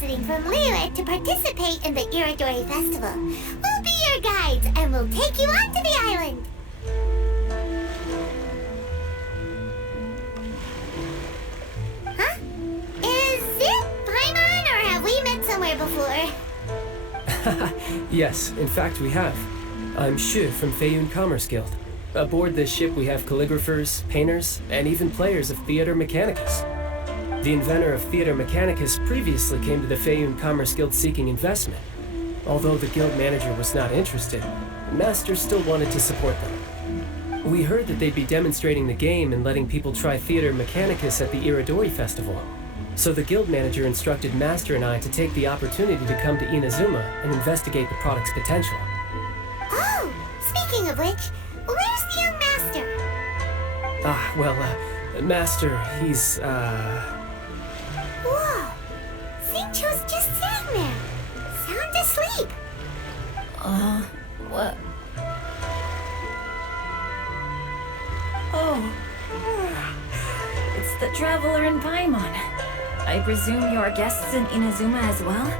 visiting from Liyue to participate in the Iridori Festival. We'll be your guides and we'll take you onto the island. Huh? Is it Paimon or have we met somewhere before? Yes, in fact we have. I'm Shu from Feiyun Commerce Guild. Aboard this ship we have calligraphers, painters, and even players of Theater Mechanicus. The inventor of Theater Mechanicus previously came to the Feiyun Commerce Guild seeking investment. Although the guild manager was not interested, Master still wanted to support them. We heard that they'd be demonstrating the game and letting people try Theater Mechanicus at the Iridori Festival. So the guild manager instructed Master and I to take the opportunity to come to Inazuma and investigate the product's potential. Oh, speaking of which, where's the young master? Master, he's, Whoa! Xingqiu's just sitting there, sound asleep. What? Oh, it's the traveler in Paimon. I presume you're guests in Inazuma as well?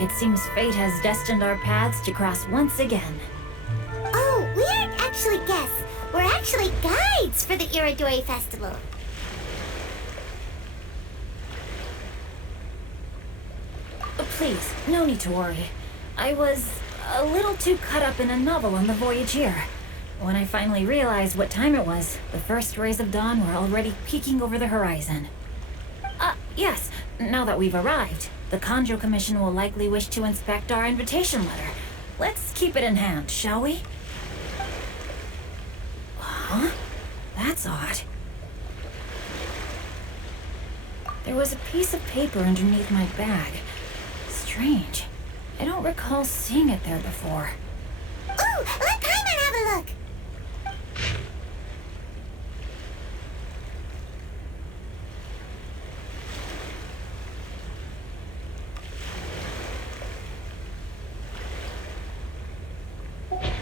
It seems fate has destined our paths to cross once again. Oh, we aren't actually guests. We're actually guides for the Iridori Festival. Please, no need to worry. I was a little too caught up in a novel on the Voyageur. When I finally realized what time it was, the first rays of dawn were already peeking over the horizon. Yes, now that we've arrived, the Kanjo Commission will likely wish to inspect our invitation letter. Let's keep it in hand, shall we? Huh? That's odd. There was a piece of paper underneath my bag. Strange. I don't recall seeing it there before. Ooh, let Paimon have a look.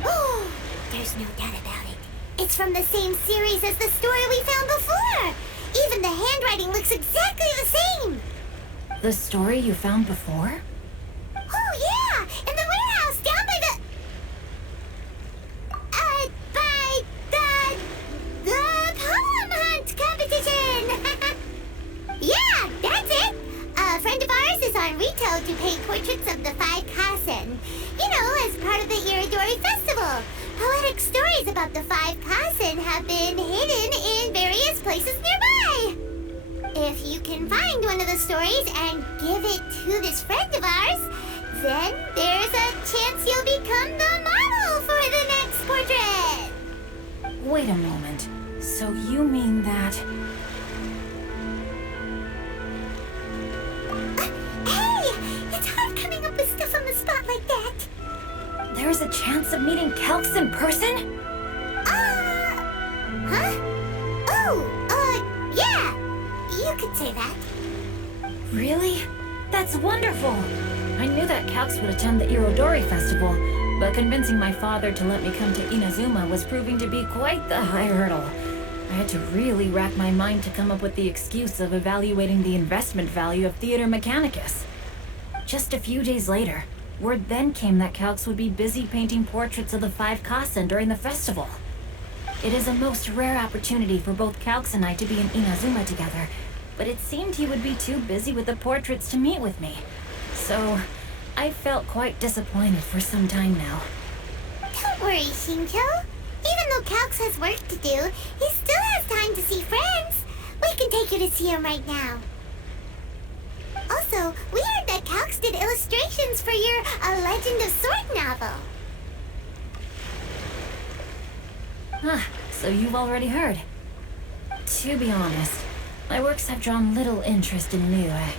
Oh, there's no doubt about it. It's from the same series as the story we found before. Even the handwriting looks exactly the same. The story you found before? Oh, yeah! In the warehouse down by the poem hunt competition! Yeah, that's it! A friend of ours is on Ritou to paint portraits of the 5 Kaisen. You know, as part of the Iridori Festival. Poetic stories about the 5 Kaisen have been hidden in various places nearby. If you can find one of the stories and give it to this friend of ours, then there's a chance you'll become the model for the next portrait. Wait a moment. So you mean that... Hey! It's hard coming up with stuff on the spot like that. There's a chance of meeting Calx in person? Huh? Oh, yeah. You could say that. Really? That's wonderful! I knew that Calx would attend the Irodori Festival, but convincing my father to let me come to Inazuma was proving to be quite the high hurdle. I had to really rack my mind to come up with the excuse of evaluating the investment value of Theater Mechanicus. Just a few days later, word then came that Calx would be busy painting portraits of the 5 Kaisen during the festival. It is a most rare opportunity for both Calx and I to be in Inazuma together, but it seemed he would be too busy with the portraits to meet with me. So, I felt quite disappointed for some time now. Don't worry, Xingqiu. Even though Calx has work to do, he still has time to see friends. We can take you to see him right now. Also, we heard that Calx did illustrations for your A Legend of Sword novel. So you've already heard. To be honest, my works have drawn little interest in Liyue.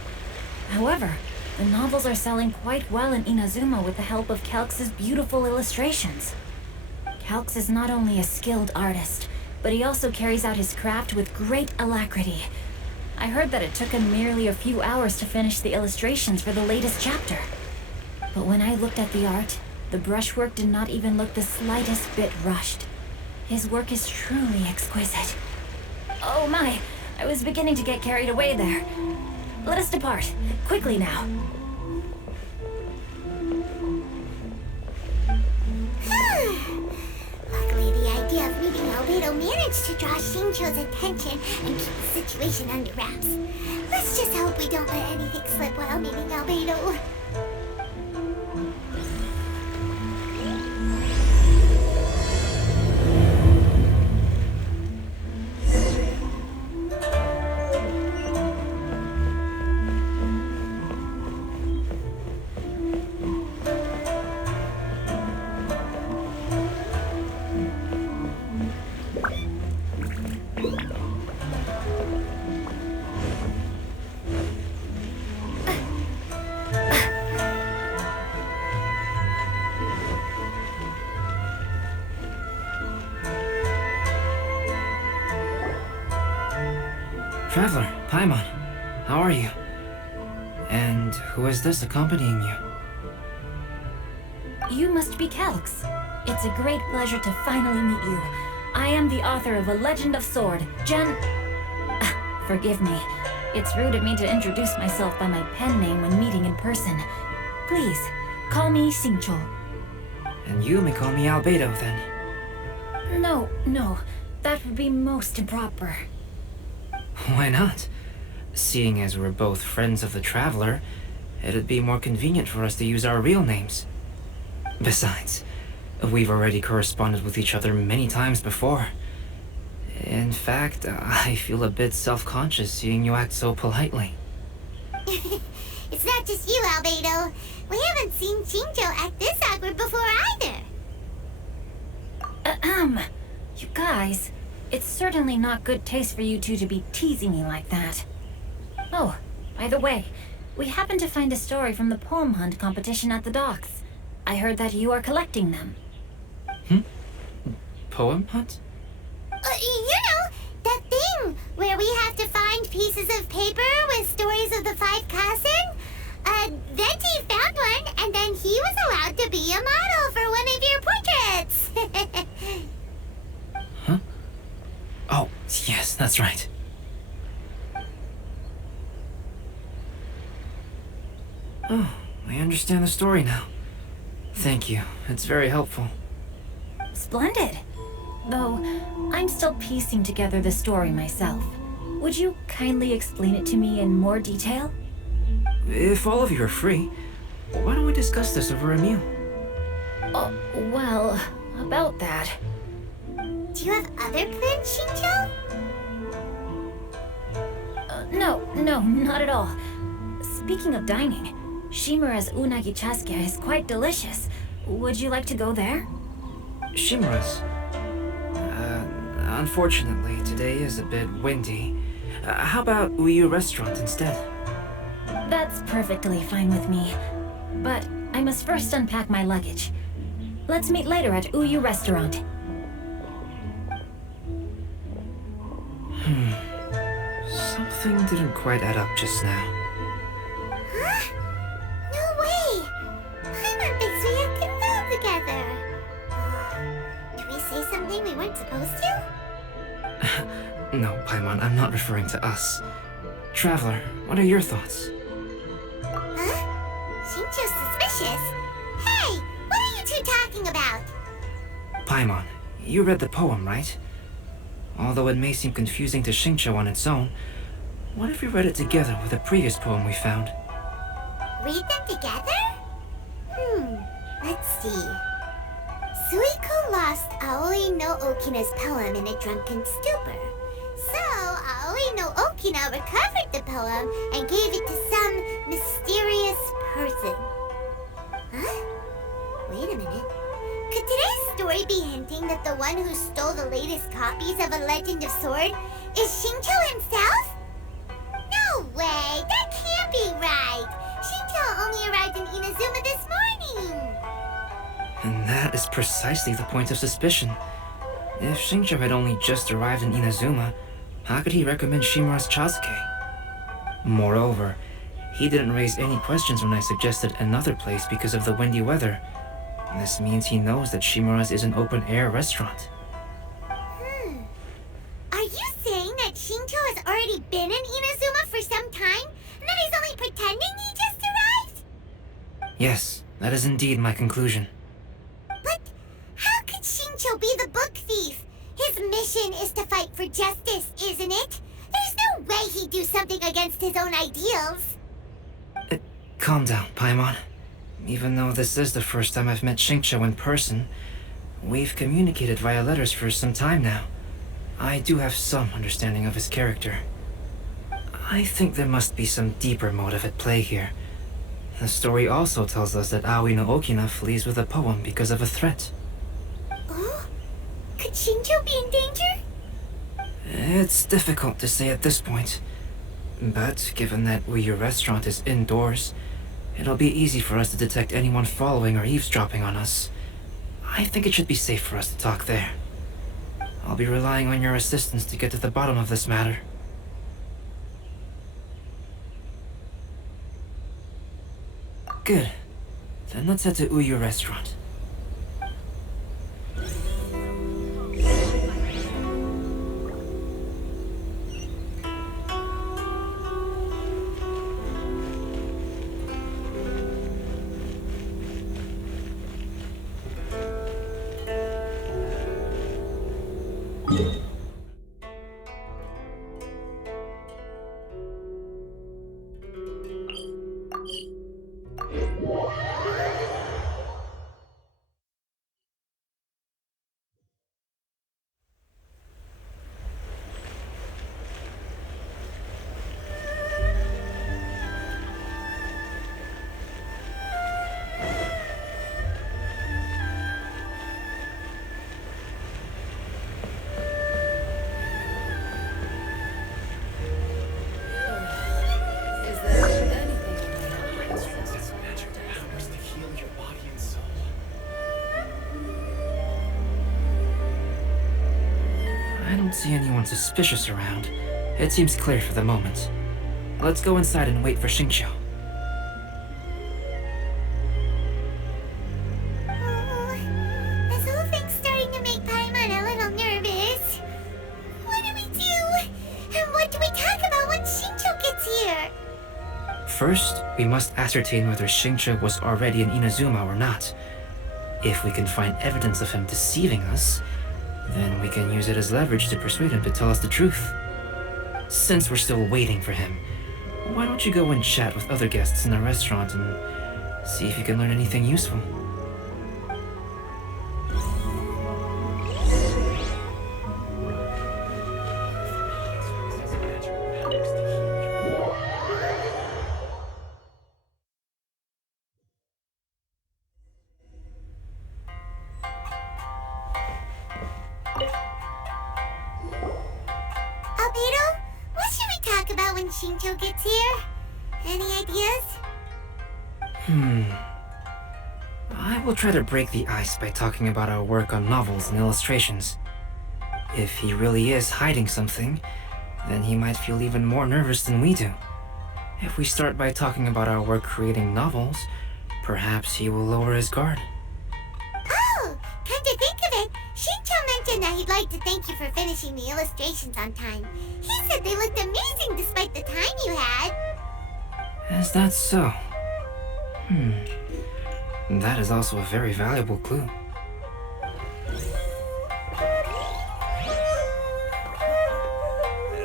However, the novels are selling quite well in Inazuma with the help of Calx's beautiful illustrations. Calx is not only a skilled artist, but he also carries out his craft with great alacrity. I heard that it took him merely a few hours to finish the illustrations for the latest chapter. But when I looked at the art, the brushwork did not even look the slightest bit rushed. His work is truly exquisite. Oh my, I was beginning to get carried away there. Let us depart, quickly now. managed to draw Shincho's attention and keep the situation under wraps. Let's just hope we don't let anything slip while meeting Albedo. Traveler, Paimon, how are you? And who is this accompanying you? You must be Calx. It's a great pleasure to finally meet you. I am the author of A Legend of Sword, Forgive me. It's rude of me to introduce myself by my pen name when meeting in person. Please, call me Xingqiu. And you may call me Albedo, then. No, that would be most improper. Why not? Seeing as we're both friends of the Traveler, it'd be more convenient for us to use our real names. Besides, we've already corresponded with each other many times before. In fact, I feel a bit self-conscious seeing you act so politely. It's not just you, Albedo. We haven't seen Xingqiu act this awkward before either. You guys, it's certainly not good taste for you two to be teasing me like that. Oh, by the way, we happened to find a story from the poem hunt competition at the docks. I heard that you are collecting them. Poem hunt? That thing where we have to find pieces of paper with stories of the five Kaisen. Venti found one, and then he was allowed to be a model for one of your portraits. Huh? Oh, yes, that's right. Oh, I understand the story now. Thank you, it's very helpful. Splendid. Though, I'm still piecing together the story myself. Would you kindly explain it to me in more detail? If all of you are free, why don't we discuss this over a meal? Oh, well, about that. Do you have other plans, Xingqiu? No, not at all. Speaking of dining, Shimura's unagi chasuke is quite delicious. Would you like to go there? Shimura's? Unfortunately, today is a bit windy. How about Uyou restaurant instead? That's perfectly fine with me. But I must first unpack my luggage. Let's meet later at Uyou restaurant. Something didn't quite add up just now. Huh? No way! Paimon thinks we have to go together. Did we say something we weren't supposed to? No, Paimon, I'm not referring to us. Traveler, what are your thoughts? Huh? Xingqiu's suspicious? Hey, what are you two talking about? Paimon, you read the poem, right? Although it may seem confusing to Xingqiu on its own, what if we read it together with a previous poem we found? Read them together? Let's see. Suiko lost Aoi no Okina's poem in a drunken stupor. So, Aoi no Okina recovered the poem and gave it to some mysterious person. Huh? Wait a minute. Could today's story be hinting that the one who stole the latest copies of A Legend of Sword is Xingqiu himself? No way! That can't be right! Xingqiu only arrived in Inazuma this morning! And that is precisely the point of suspicion. If Xingqiu had only just arrived in Inazuma, how could he recommend Shimura's chasuke? Moreover, he didn't raise any questions when I suggested another place because of the windy weather. This means he knows that Shimura's is an open-air restaurant. Are you saying that Xingqiu has already been in Inazuma for some time, and that he's only pretending he just arrived? Yes, that is indeed my conclusion. But how could Xingqiu be the book thief? His mission is to fight for justice, isn't it? There's no way he'd do something against his own ideals. Calm down, Paimon. Even though this is the first time I've met Xingqiu in person, we've communicated via letters for some time now. I do have some understanding of his character. I think there must be some deeper motive at play here. The story also tells us that Aoi no Okina flees with a poem because of a threat. Oh? Could Xingqiu be in danger? It's difficult to say at this point. But given that Uyou restaurant is indoors, it'll be easy for us to detect anyone following or eavesdropping on us. I think it should be safe for us to talk there. I'll be relying on your assistance to get to the bottom of this matter. Good. Then let's head to Uyou restaurant. I don't see anyone suspicious around. It seems clear for the moment. Let's go inside and wait for Xingqiu. Oh, this whole thing's starting to make Paimon a little nervous. What do we do? And what do we talk about when Xingqiu gets here? First, we must ascertain whether Xingqiu was already in Inazuma or not. If we can find evidence of him deceiving us, then we can use it as leverage to persuade him to tell us the truth. Since we're still waiting for him, why don't you go and chat with other guests in the restaurant and see if you can learn anything useful? Albedo, what should we talk about when Xingqiu gets here? Any ideas? I will try to break the ice by talking about our work on novels and illustrations. If he really is hiding something, then he might feel even more nervous than we do. If we start by talking about our work creating novels, perhaps he will lower his guard. Oh, come to think of it, Xingqiu mentioned that he'd like to thank you for finishing the illustrations on time. He said they looked amazing despite the time you had. Is that so? That is also a very valuable clue. There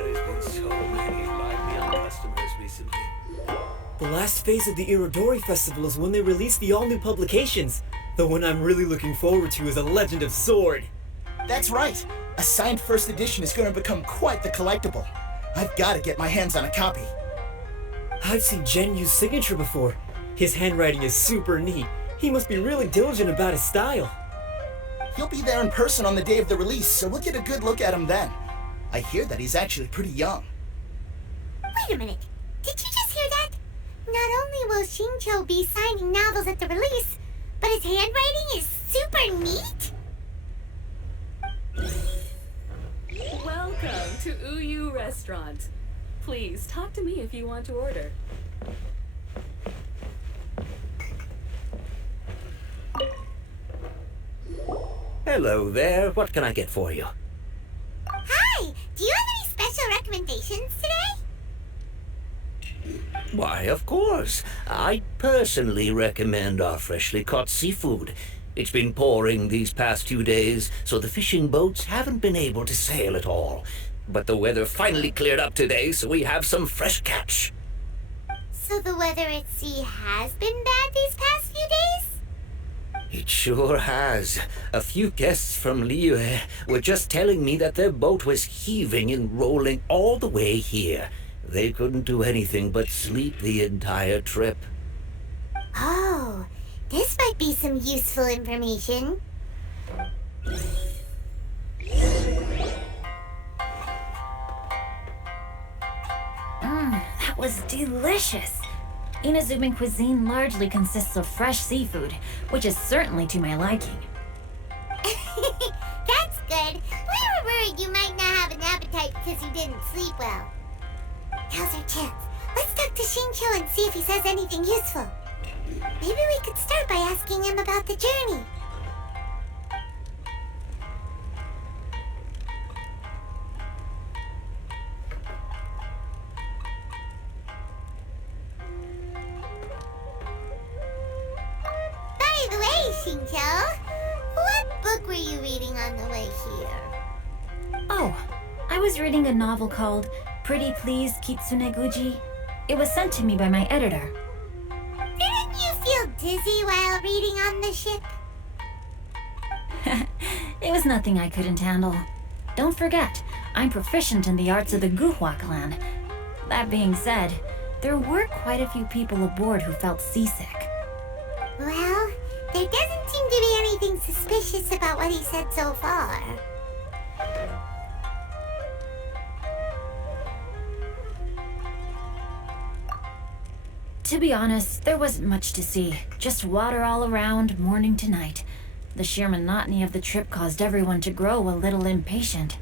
has been so many lively customers recently. The last phase of the Irodori Festival is when they release the all-new publications. The one I'm really looking forward to is A Legend of Sword. That's right. A signed first edition is going to become quite the collectible. I've got to get my hands on a copy. I've seen Genyu's signature before. His handwriting is super neat. He must be really diligent about his style. He'll be there in person on the day of the release, so we'll get a good look at him then. I hear that he's actually pretty young. Wait a minute, did you just hear that? Not only will Xingqiu be signing novels at the release, but his handwriting is super neat? Welcome to Uyou Restaurant. Please talk to me if you want to order. Hello there, what can I get for you? Hi, do you have any special recommendations today? Why, of course. I personally recommend our freshly caught seafood. It's been pouring these past 2 days, so the fishing boats haven't been able to sail at all. But the weather finally cleared up today, so we have some fresh catch. So the weather at sea has been bad these past few days? It sure has. A few guests from Liyue were just telling me that their boat was heaving and rolling all the way here. They couldn't do anything but sleep the entire trip. Oh, this might be some useful information. That was delicious. Inazuman cuisine largely consists of fresh seafood, which is certainly to my liking. That's good. We were worried you might not have an appetite because you didn't sleep well. Now's our chance. Let's talk to Shincho and see if he says anything useful. Maybe we could start by asking him about the journey. By the way, Shincho, what book were you reading on the way here? Oh, I was reading a novel called Pretty Please Kitsune Guji. It was sent to me by my editor. Didn't you feel dizzy while reading on the ship? It was nothing I couldn't handle. Don't forget, I'm proficient in the arts of the Guhua clan. That being said, there were quite a few people aboard who felt seasick. Well, there doesn't seem to be anything suspicious about what he said so far. To be honest, there wasn't much to see. Just water all around, morning to night. The sheer monotony of the trip caused everyone to grow a little impatient.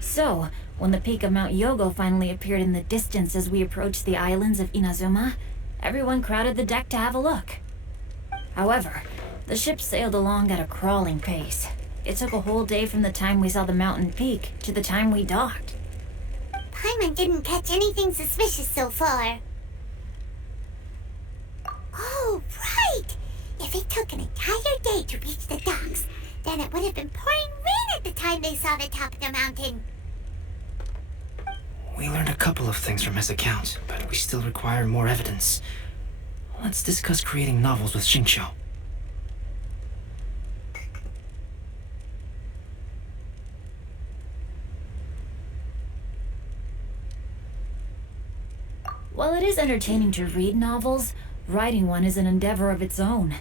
So, when the peak of Mount Yogo finally appeared in the distance as we approached the islands of Inazuma, everyone crowded the deck to have a look. However, the ship sailed along at a crawling pace. It took a whole day from the time we saw the mountain peak to the time we docked. Paimon didn't catch anything suspicious so far. Oh, right! If it took an entire day to reach the docks, then it would have been pouring rain at the time they saw the top of the mountain. We learned a couple of things from his account, but we still require more evidence. Let's discuss creating novels with Shincho. While it is entertaining to read novels, writing one is an endeavor of its own.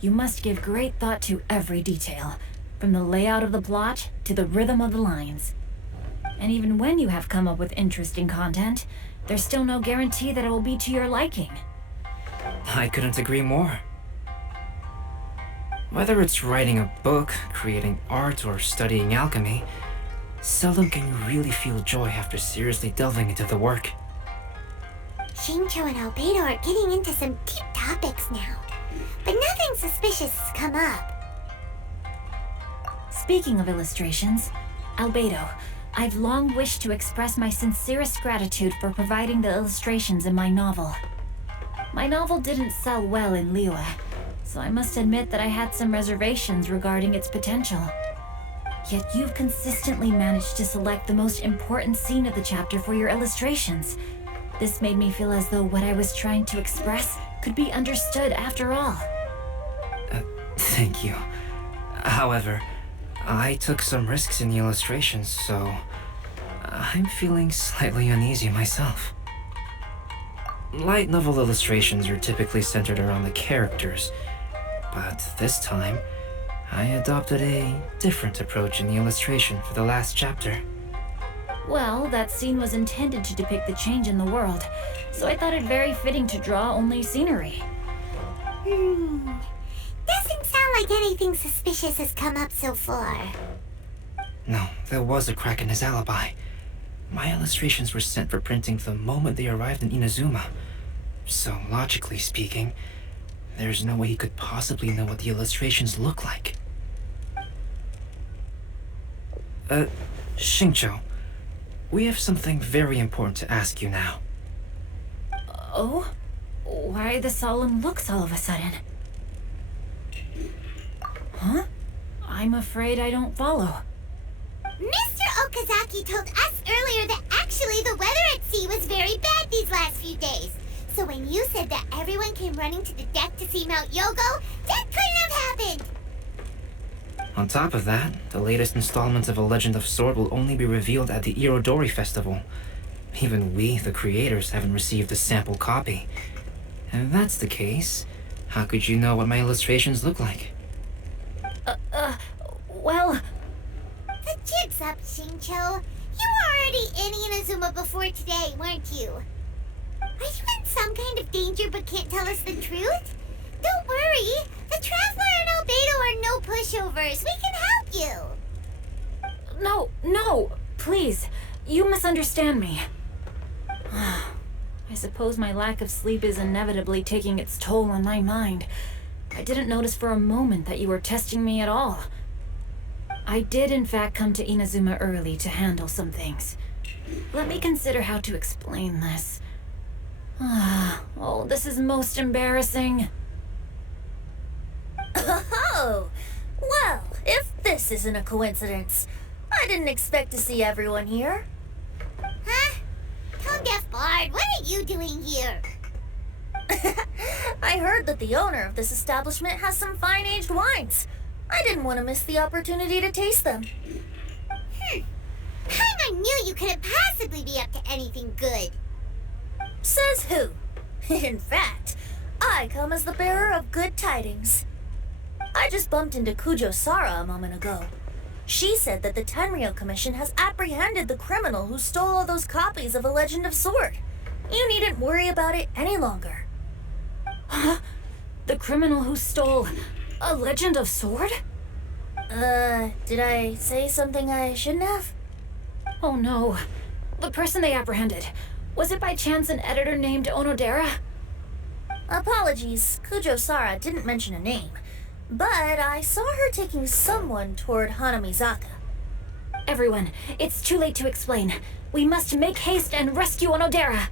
You must give great thought to every detail, from the layout of the plot to the rhythm of the lines. And even when you have come up with interesting content, there's still no guarantee that it will be to your liking. I couldn't agree more. Whether it's writing a book, creating art, or studying alchemy, seldom can you really feel joy after seriously delving into the work. Shincho and Albedo are getting into some deep topics now, but nothing suspicious has come up. Speaking of illustrations, Albedo, I've long wished to express my sincerest gratitude for providing the illustrations in my novel. My novel didn't sell well in Liyue, so I must admit that I had some reservations regarding its potential. Yet you've consistently managed to select the most important scene of the chapter for your illustrations. This made me feel as though what I was trying to express could be understood after all. Thank you. However, I took some risks in the illustrations, so I'm feeling slightly uneasy myself. Light novel illustrations are typically centered around the characters, but this time, I adopted a different approach in the illustration for the last chapter. Well, that scene was intended to depict the change in the world, so I thought it very fitting to draw only scenery. Doesn't sound like anything suspicious has come up so far. No, there was a crack in his alibi. My illustrations were sent for printing the moment they arrived in Inazuma. So, logically speaking, there's no way he could possibly know what the illustrations look like. Shincho, we have something very important to ask you now. Oh? Why the solemn looks all of a sudden? Huh? I'm afraid I don't follow. Mr. Okazaki told us earlier that actually the weather at sea was very bad these last few days. So when you said that everyone came running to the deck to see Mount Yogo, that couldn't have happened! On top of that, the latest installment of A Legend of Sword will only be revealed at the Irodori Festival. Even we, the creators, haven't received a sample copy. And if that's the case, how could you know what my illustrations look like? Well... The jig's up, Shincho. You were already in Inazuma before today, weren't you? Are you in some kind of danger but can't tell us the truth? Don't worry. The Traveler and Albedo are no pushovers. We can help you. No, please. You misunderstand me. I suppose my lack of sleep is inevitably taking its toll on my mind. I didn't notice for a moment that you were testing me at all. I did in fact come to Inazuma early to handle some things. Let me consider how to explain this. Oh, this is most embarrassing. Oh, well, if this isn't a coincidence, I didn't expect to see everyone here. Huh? Tone Deaf Bard, what are you doing here? I heard that the owner of this establishment has some fine-aged wines. I didn't want to miss the opportunity to taste them. I knew you couldn't possibly be up to anything good. Says who? In fact, I come as the bearer of good tidings. I just bumped into Kujo Sara a moment ago. She said that the Tenryou Commission has apprehended the criminal who stole all those copies of A Legend of Sword. You needn't worry about it any longer. Huh? The criminal who stole A Legend of Sword? Did I say something I shouldn't have? Oh no. The person they apprehended. Was it by chance an editor named Onodera? Apologies, Kujo Sara didn't mention a name. But I saw her taking someone toward Hanamizaka. Everyone, it's too late to explain. We must make haste and rescue Onodera.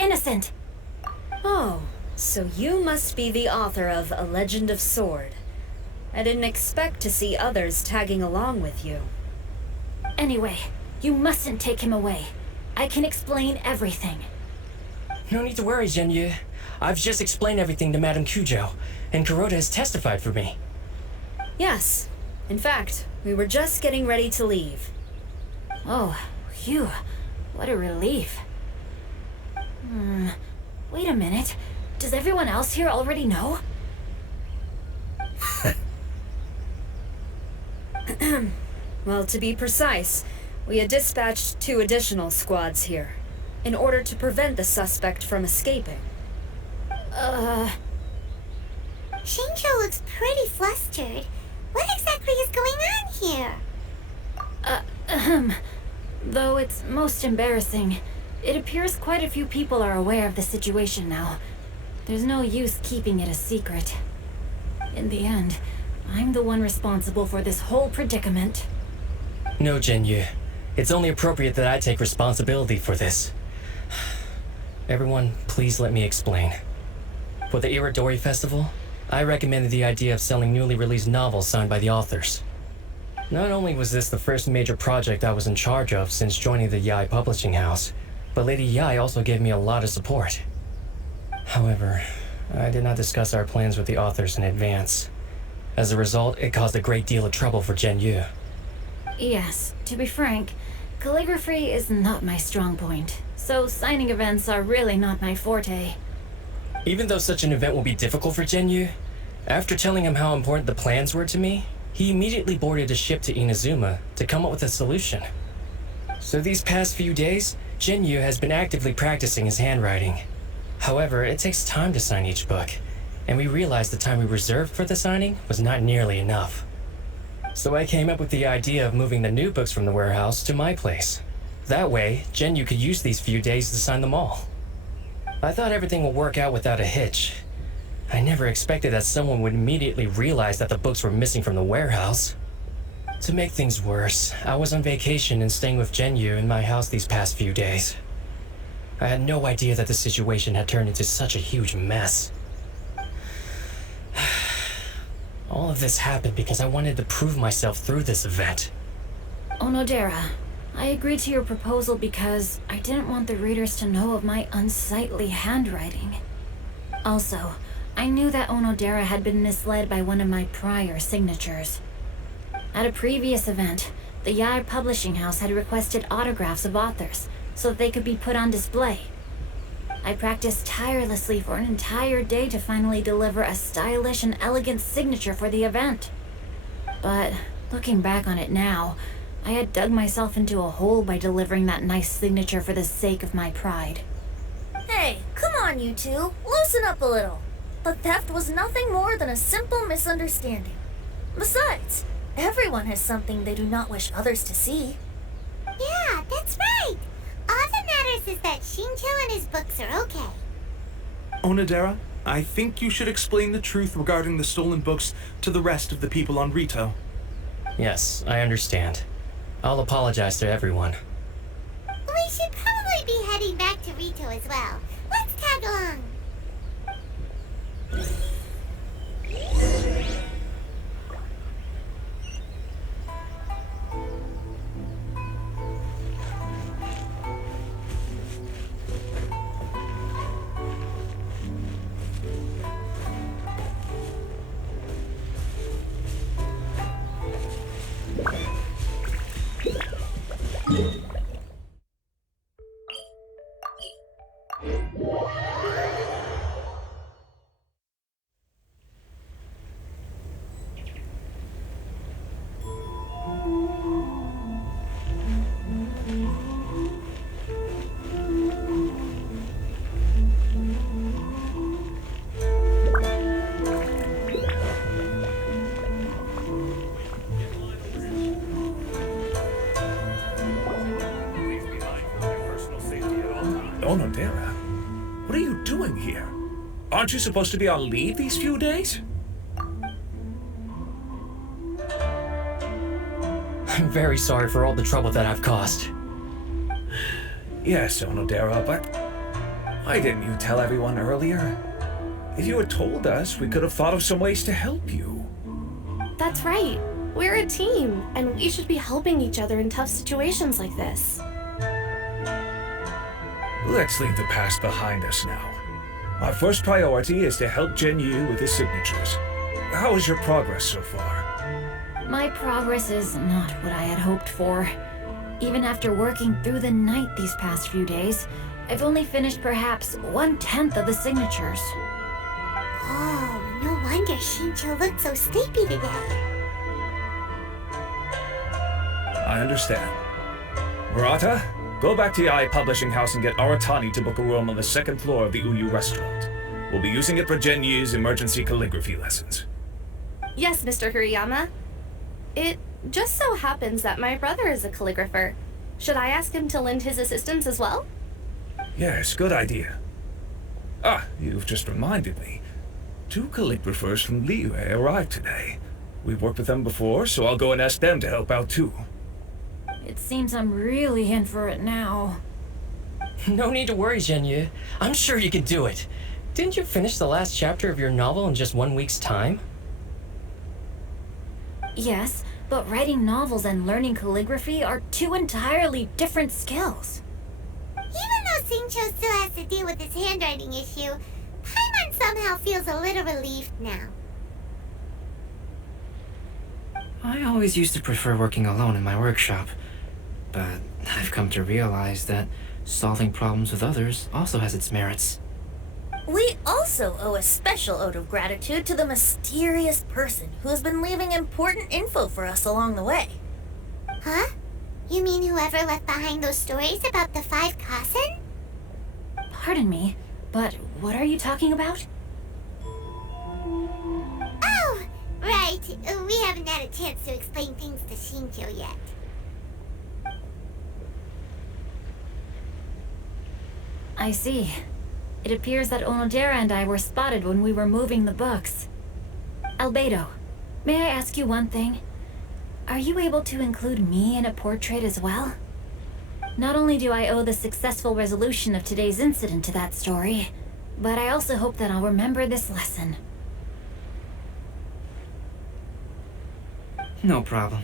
Innocent. Oh, so you must be the author of A Legend of Sword. I didn't expect to see others tagging along with you. Anyway, you mustn't take him away. I can explain everything. No need to worry, Genyu. I've just explained everything to Madame Kujo, and Kuroda has testified for me. Yes. In fact, we were just getting ready to leave. Oh, phew. What a relief. Wait a minute. Does everyone else here already know? Well, to be precise, we had dispatched 2 additional squads here, in order to prevent the suspect from escaping. Shincho looks pretty flustered. What exactly is going on here? Though it's most embarrassing, it appears quite a few people are aware of the situation now. There's no use keeping it a secret. In the end, I'm the one responsible for this whole predicament. No, Genyu. It's only appropriate that I take responsibility for this. Everyone, please let me explain. For the Irodori Festival, I recommended the idea of selling newly released novels signed by the authors. Not only was this the first major project I was in charge of since joining the Yae publishing house, but Lady Yae also gave me a lot of support. However, I did not discuss our plans with the authors in advance. As a result, it caused a great deal of trouble for Genyu. Yes, to be frank, calligraphy is not my strong point, so signing events are really not my forte. Even though such an event will be difficult for Genyu, after telling him how important the plans were to me, he immediately boarded a ship to Inazuma to come up with a solution. So these past few days, Genyu has been actively practicing his handwriting. However, it takes time to sign each book, and we realized the time we reserved for the signing was not nearly enough. So I came up with the idea of moving the new books from the warehouse to my place. That way, Genyu could use these few days to sign them all. I thought everything would work out without a hitch. I never expected that someone would immediately realize that the books were missing from the warehouse. To make things worse, I was on vacation and staying with Genyu in my house these past few days. I had no idea that the situation had turned into such a huge mess. All of this happened because I wanted to prove myself through this event. Onodera, I agreed to your proposal because I didn't want the readers to know of my unsightly handwriting. Also, I knew that Onodera had been misled by one of my prior signatures. At a previous event, the Yai publishing house had requested autographs of authors so that they could be put on display. I practiced tirelessly for an entire day to finally deliver a stylish and elegant signature for the event. But looking back on it now, I had dug myself into a hole by delivering that nice signature for the sake of my pride. Hey, come on, you two. Loosen up a little. The theft was nothing more than a simple misunderstanding. Besides, everyone has something they do not wish others to see. Yeah, that's right. All that matters is that Shincho and his books are okay. Onodera, I think you should explain the truth regarding the stolen books to the rest of the people on Ritou. Yes, I understand. I'll apologize to everyone. We should probably be heading back to Ritou as well. Let's tag along. Onodera, what are you doing here? Aren't you supposed to be on leave these few days? I'm very sorry for all the trouble that I've caused. Yes, Onodera, but why didn't you tell everyone earlier? If you had told us, we could have thought of some ways to help you. That's right. We're a team, and we should be helping each other in tough situations like this. Let's leave the past behind us now. Our first priority is to help Genyu with his signatures. How is your progress so far? My progress is not what I had hoped for. Even after working through the night these past few days, I've only finished perhaps 1/10 of the signatures. Oh, no wonder Shincho looked so sleepy today. I understand. Murata, go back to the Yai Publishing House and get Aratani to book a room on the second floor of the Uyou restaurant. We'll be using it for Genyu's emergency calligraphy lessons. Yes, Mr. Hirayama. It just so happens that my brother is a calligrapher. Should I ask him to lend his assistance as well? Yes, good idea. Ah, you've just reminded me. 2 calligraphers from Liyue arrived today. We've worked with them before, so I'll go and ask them to help out too. It seems I'm really in for it now. No need to worry, Genyu. I'm sure you can do it. Didn't you finish the last chapter of your novel in just 1 week's time? Yes, but writing novels and learning calligraphy are 2 entirely different skills. Even though Shincho still has to deal with his handwriting issue, Paimon somehow feels a little relieved now. I always used to prefer working alone in my workshop, but I've come to realize that solving problems with others also has its merits. We also owe a special ode of gratitude to the mysterious person who has been leaving important info for us along the way. Huh? You mean whoever left behind those stories about the 5 Kaisen? Pardon me, but what are you talking about? Oh, right. We haven't had a chance to explain things to Shincho yet. I see. It appears that Onodera and I were spotted when we were moving the books. Albedo, may I ask you one thing? Are you able to include me in a portrait as well? Not only do I owe the successful resolution of today's incident to that story, but I also hope that I'll remember this lesson. No problem.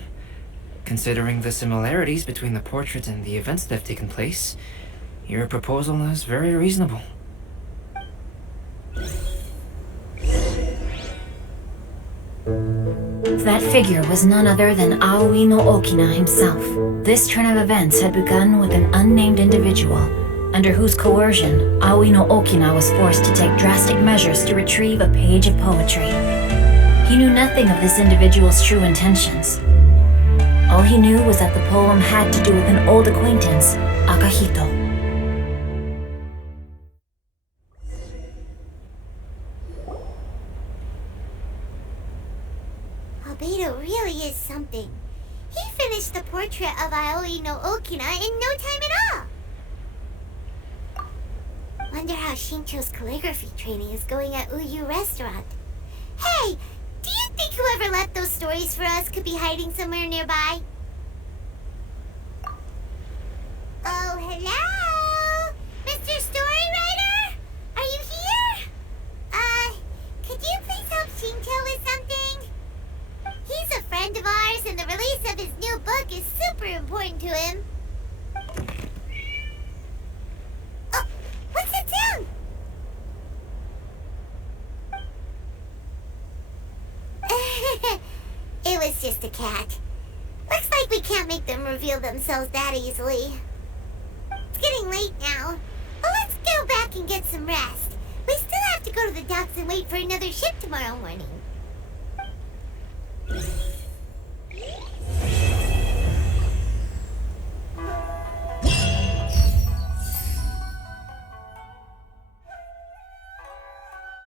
Considering the similarities between the portrait and the events that have taken place, your proposal is very reasonable. That figure was none other than Aoi no Okina himself. This turn of events had begun with an unnamed individual, under whose coercion Aoi no Okina was forced to take drastic measures to retrieve a page of poetry. He knew nothing of this individual's true intentions. All he knew was that the poem had to do with an old acquaintance, Akahito. Albedo really is something. He finished the portrait of Aoi no Okina in no time at all. Wonder how Shincho's calligraphy training is going at Uyou restaurant. Hey, do you think whoever left those stories for us could be hiding somewhere nearby? Oh, hello? Mr. Storywriter? Are you here? Could you please help Shincho with something? He's a friend of ours, and the release of his new book is super important to him. Oh, what's that sound? It was just a cat. Looks like we can't make them reveal themselves that easily. It's getting late now. Well, let's go back and get some rest. We still have to go to the docks and wait for another ship tomorrow morning.